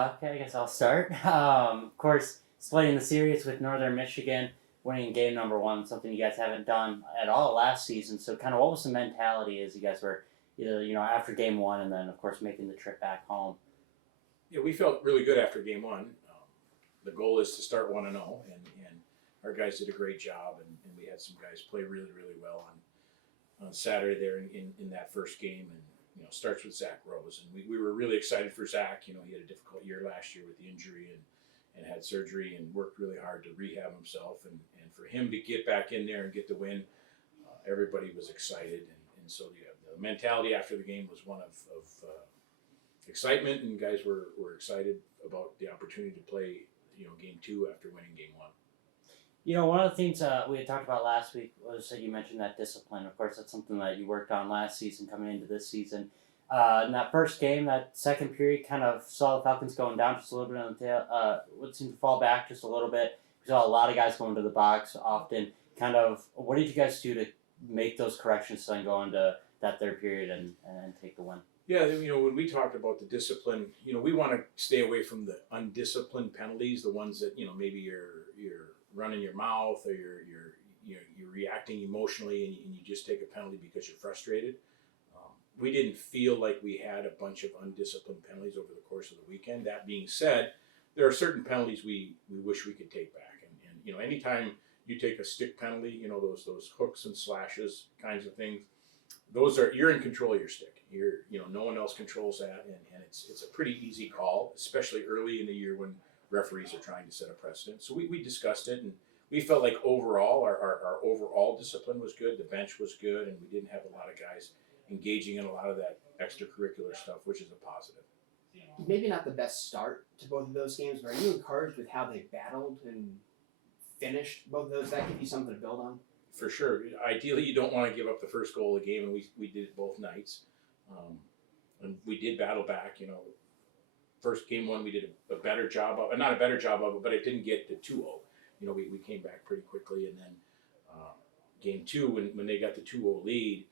Okay, I guess I'll start. Of course, splitting the series with Northern Michigan, winning game number one, something you guys haven't done at all last season. So, kind of, what was the mentality as you guys were either after game one, and then of course making the trip back home? Yeah, we felt really good after game one. The goal is to start 1-0, and our guys did a great job, and we had some guys play really, really well on Saturday there in that first game. And starts with Zach Rose, and we were really excited for Zach. He had a difficult year last year with the injury and had surgery and worked really hard to rehab himself. And for him to get back in there and get the win, everybody was excited. And so the mentality after the game was one of excitement, and guys were excited about the opportunity to play game two after winning game one. One of the things we had talked about last week was that you mentioned that discipline. Of course, that's something that you worked on last season coming into this season. In that first game, that second period, kind of saw the Falcons going down just a little bit on the tail. Would seem to fall back just a little bit. We saw a lot of guys going to the box often. Kind of, what did you guys do to make those corrections so then go into that third period and take the win? Yeah, when we talked about the discipline, we want to stay away from the undisciplined penalties, the ones that maybe you're running your mouth, or you're reacting emotionally, and you just take a penalty because you're frustrated. We didn't feel like we had a bunch of undisciplined penalties over the course of the weekend. That being said, there are certain penalties we wish we could take back, and anytime you take a stick penalty, those hooks and slashes kinds of things, you're in control of your stick. No one else controls that, and it's a pretty easy call, especially early in the year when referees are trying to set a precedent. So we discussed it, and we felt like overall our overall discipline was good. The bench was good, and we didn't have a lot of guys engaging in a lot of that extracurricular stuff, which is a positive. Maybe not the best start to both of those games, but are you encouraged with how they battled and finished both of those? That gives you something to build on? For sure. Ideally, you don't want to give up the first goal of the game, and we did it both nights. And we did battle back. First game one, we did a better job of, not a better job of it, but it didn't get to 2-0. We came back pretty quickly, and then game two, when they got the 2-0 lead,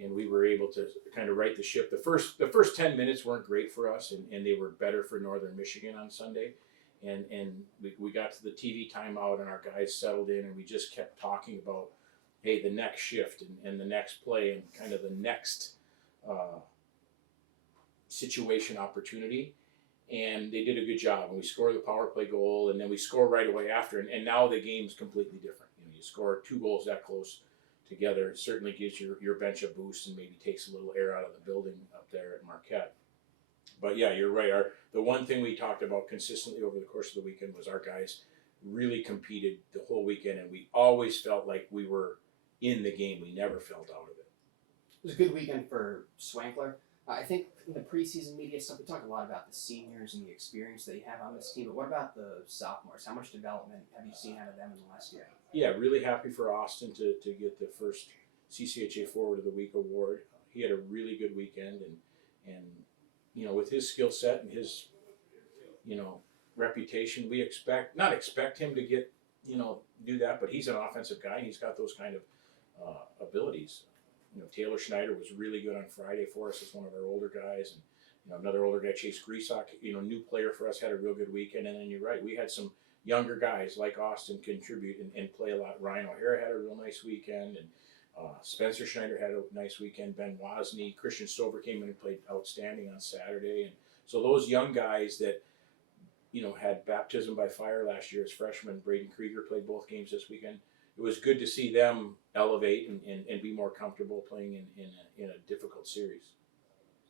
and we were able to kind of right the ship. The first 10 minutes weren't great for us, and they were better for Northern Michigan on Sunday. And we got to the TV timeout, and our guys settled in, and we just kept talking about, hey, the next shift and the next play and kind of the next situation opportunity. And they did a good job, and we scored the power play goal, and then we score right away after, and now the game's completely different. You score two goals that close together, it certainly gives your bench a boost and maybe takes a little air out of the building up there at Marquette. But yeah, you're right. The one thing we talked about consistently over the course of the weekend was our guys really competed the whole weekend, and we always felt like we were in the game. We never felt out of it. It was a good weekend for Swankler. I think in the preseason media stuff, we talk a lot about the seniors and the experience that you have on this team, but what about the sophomores? How much development have you seen out of them in the last year? Yeah, really happy for Austin to get the first CCHA Forward of the Week award. He had a really good weekend, and with his skill set and his reputation, we not expect him to get do that, but he's an offensive guy. He's got those kind of abilities. Taylor Schneider was really good on Friday for us as one of our older guys, and another older guy, Chase Greasock, new player for us, had a real good weekend. And then you're right, we had some younger guys like Austin contribute and play a lot. Ryan O'Hara had a real nice weekend, and Spencer Schneider had a nice weekend. Ben Wozni, Christian Stover came in and played outstanding on Saturday. And so those young guys that had baptism by fire last year as freshmen, Braden Krieger played both games this weekend. It was good to see them elevate and be more comfortable playing in a difficult series.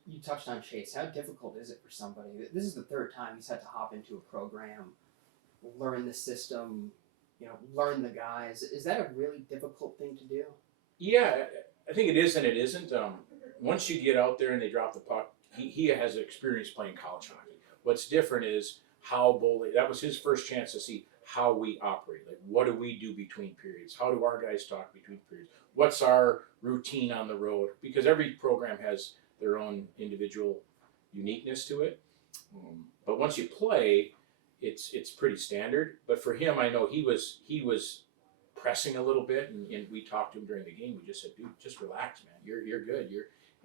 You touched on Chase. How difficult is it for somebody? This is the third time he's had to hop into a program, learn the system, learn the guys. Is that a really difficult thing to do? Yeah, I think it is and it isn't. Once you get out there and they drop the puck, he has experience playing college hockey. What's different is how boldly, that was his first chance to see how we operate. Like, what do we do between periods? How do our guys talk between periods? What's our routine on the road? Because every program has their own individual uniqueness to it. But once you play, it's pretty standard. But for him, I know he was pressing a little bit, and we talked to him during the game. We just said, dude, just relax, man. You're good.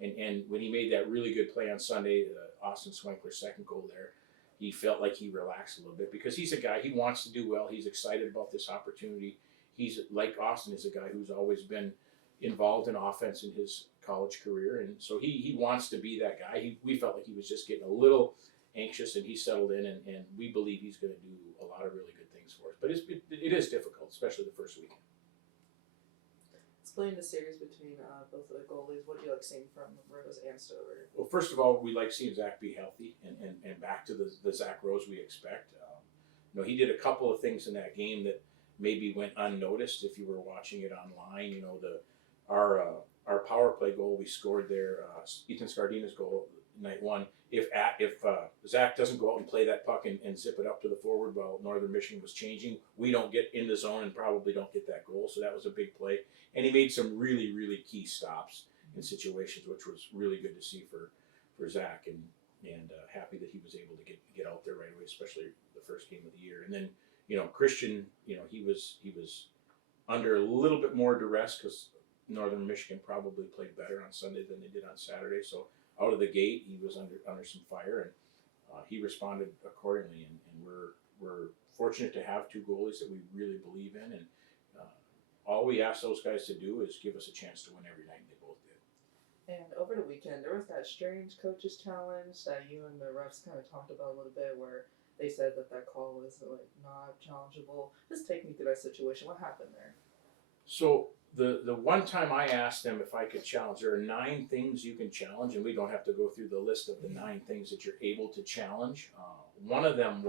And when he made that really good play on Sunday, Austin Swankler's second goal there, he felt like he relaxed a little bit because he's a guy, he wants to do well. He's excited about this opportunity. He's like Austin is a guy who's always been involved in offense in his college career. And so he wants to be that guy. We felt like he was just getting a little anxious, and he settled in, and we believe he's going to do a lot of really good things for us. But it is difficult, especially the first weekend. Explain the series between both of the goalies. What do you like seeing from Rose and Stover? Well, first of all, we like seeing Zach be healthy and back to the Zach Rose we expect. He did a couple of things in that game that maybe went unnoticed if you were watching it online. Our power play goal we scored there, Ethan Scardina's goal, night one. If Zach doesn't go out and play that puck and zip it up to the forward while Northern Michigan was changing, we don't get in the zone and probably don't get that goal. So that was a big play. And he made some really, really key stops in situations, which was really good to see for Zach, and happy that he was able to get out there right away, especially the first game of the year. And then, Christian, he was under a little bit more duress because Northern Michigan probably played better on Sunday than they did on Saturday. So out of the gate, he was under some fire, and he responded accordingly. And we're fortunate to have two goalies that we really believe in, and all we ask those guys to do is give us a chance to win every night, and they both did. And over the weekend, there was that strange coaches challenge that you and the refs kind of talked about a little bit, where they said that call was like not challengeable. Just take me through that situation. What happened there? So the one time I asked them if I could challenge, there are 9 things you can challenge, and we don't have to go through the list of the 9 things that you're able to challenge. One of them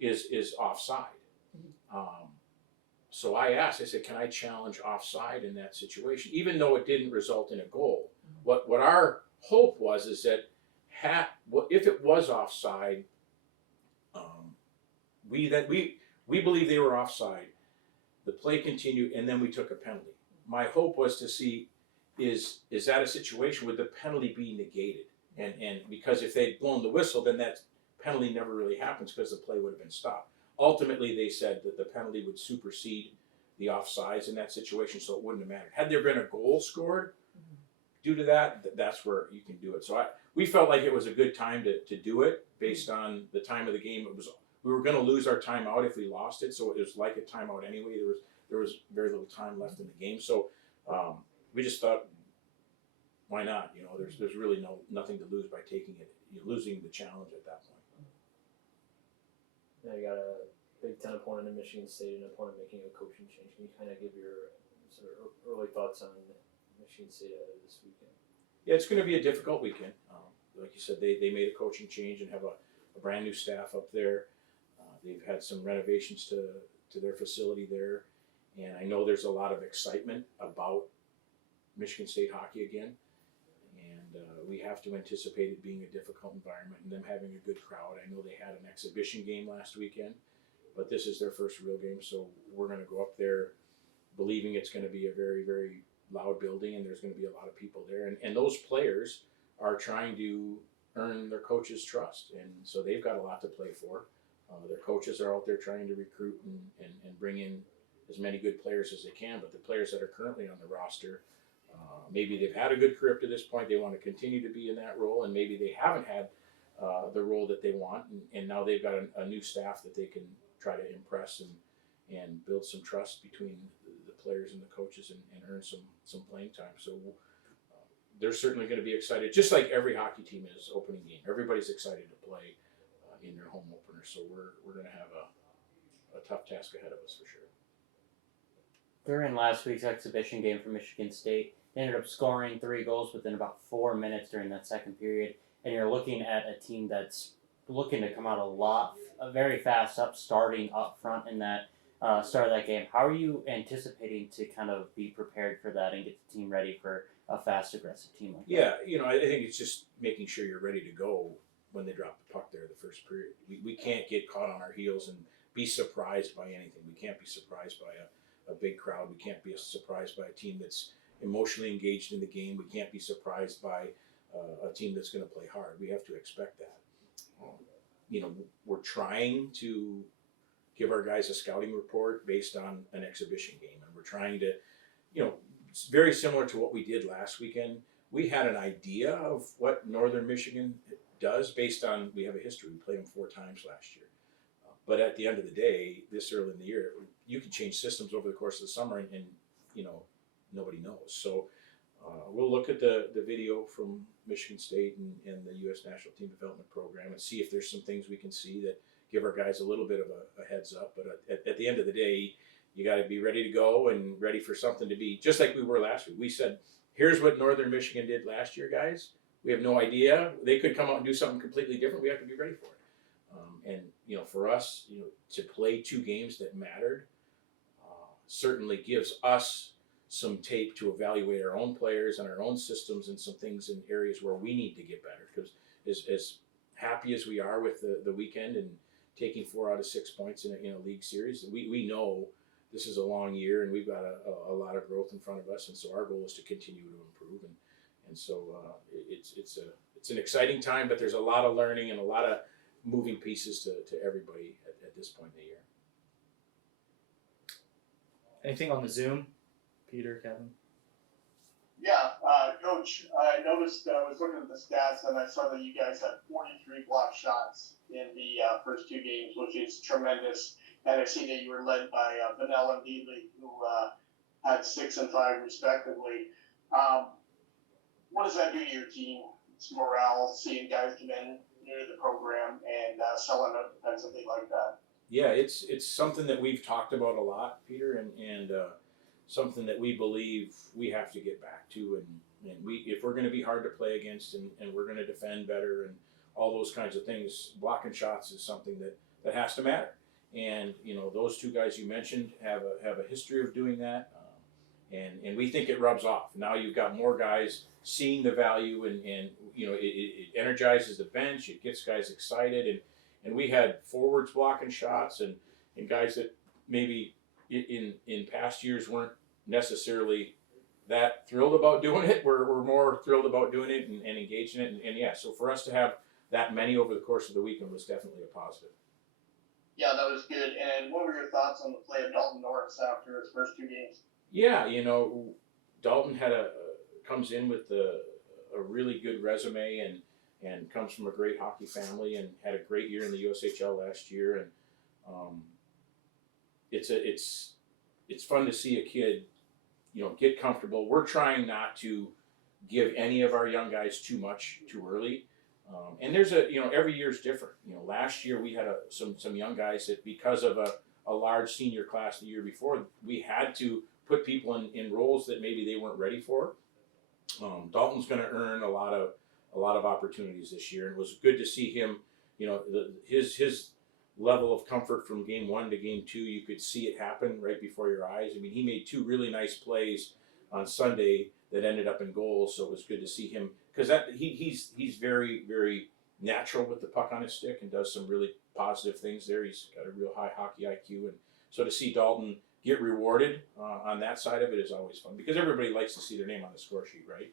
is offside. So I asked, I said, can I challenge offside in that situation, even though it didn't result in a goal? What our hope is that if it was offside, we believe they were offside. The play continued, and then we took a penalty. My hope was to see, is that a situation, would the penalty be negated? And because if they'd blown the whistle, then that penalty never really happens because the play would have been stopped. Ultimately, they said that the penalty would supersede the offsides in that situation, so it wouldn't have mattered. Had there been a goal scored due to that, that's where you can do it. So we felt like it was a good time to do it based on the time of the game. We were going to lose our timeout if we lost it, so it was like a timeout anyway. There was very little time left in the game, so we just thought, why not? There's really nothing to lose by taking it, losing the challenge at that point. Now you got a Big Ten opponent in Michigan State, an opponent making a coaching change. Can you kind of give your sort of early thoughts on Michigan State this weekend? Yeah, it's going to be a difficult weekend. Like you said, they made a coaching change and have a brand new staff up there. They've had some renovations to their facility there, and I know there's a lot of excitement about Michigan State hockey again. And we have to anticipate it being a difficult environment and them having a good crowd. I know they had an exhibition game last weekend, but this is their first real game, so we're going to go up there believing it's going to be a very, very loud building, and there's going to be a lot of people there. And those players are trying to earn their coaches' trust, and so they've got a lot to play for. Their coaches are out there trying to recruit and bring in as many good players as they can, but the players that are currently on the roster, maybe they've had a good career up to this point, they want to continue to be in that role, and maybe they haven't had the role that they want, and now they've got a new staff that they can try to impress and build some trust between the players and the coaches and earn some playing time. So they're certainly going to be excited, just like every hockey team is opening game. Everybody's excited to play in their home opener, so we're going to have a tough task ahead of us for sure. During last week's exhibition game for Michigan State, they ended up scoring 3 goals within about 4 minutes during that second period, and you're looking at a team that's looking to come out very fast up, starting up front in that start of that game. How are you anticipating to kind of be prepared for that and get the team ready for a fast, aggressive team like that? Yeah, I think it's just making sure you're ready to go when they drop the puck there the first period. We can't get caught on our heels and be surprised by anything. We can't be surprised by a big crowd. We can't be surprised by a team that's emotionally engaged in the game. We can't be surprised by a team that's going to play hard. We have to expect that. We're trying to give our guys a scouting report based on an exhibition game, and we're trying to, it's very similar to what we did last weekend. We had an idea of what Northern Michigan does based on we have a history. We played them 4 times last year. But at the end of the day, this early in the year, you can change systems over the course of the summer, and nobody knows. So we'll look at the video from Michigan State and the U.S. National Team Development Program and see if there's some things we can see that give our guys a little bit of a heads up. But at the end of the day, you got to be ready to go and ready for something to be just like we were last week. We said, here's what Northern Michigan did last year, guys. We have no idea. They could come out and do something completely different. We have to be ready for it. And for us, to play 2 games that mattered certainly gives us some tape to evaluate our own players and our own systems and some things in areas where we need to get better. Because as happy as we are with the weekend and taking 4 out of 6 points in a league series, we know this is a long year and we've got a lot of growth in front of us. And so our goal is to continue to improve. And so it's an exciting time, but there's a lot of learning and a lot of moving pieces to everybody at this point in the year. Anything on the Zoom? Peter, Kevin? Yeah, Coach, I noticed, I was looking at the stats and I saw that you guys had 43 block shots in the first 2 games, which is tremendous. And I see that you were led by Vanell and Beatley, who had 6 and 5 respectively. What does that do to your team's morale, seeing guys come in new to the program and selling out defensively like that? Yeah, it's something that we've talked about a lot, Peter, and something that we believe we have to get back to. And we, if we're going to be hard to play against and we're going to defend better and all those kinds of things, blocking shots is something that has to matter. And those 2 guys you mentioned have a history of doing that, and we think it rubs off. Now you've got more guys seeing the value, and it energizes the bench. It gets guys excited, and we had forwards blocking shots and guys that maybe in past years weren't necessarily that thrilled about doing it. We're more thrilled about doing it and engaged in it, and yeah. So for us to have that many over the course of the weekend was definitely a positive. Yeah, that was good. And what were your thoughts on the play of Dalton Norris after his first 2 games? Yeah, Dalton comes in with a really good resume and comes from a great hockey family and had a great year in the USHL last year, and it's fun to see a kid get comfortable. We're trying not to give any of our young guys too much too early. And there's every year's different. Last year we had some young guys that, because of a large senior class the year before, we had to put people in roles that maybe they weren't ready for. Dalton's going to earn a lot of opportunities this year, and it was good to see him. His level of comfort from game 1 to game 2, you could see it happen right before your eyes. I mean, he made 2 really nice plays on Sunday that ended up in goals, so it was good to see him, because he's very, very natural with the puck on his stick and does some really positive things there. He's got a real high hockey IQ, and so to see Dalton get rewarded on that side of it is always fun, because everybody likes to see their name on the score sheet, right?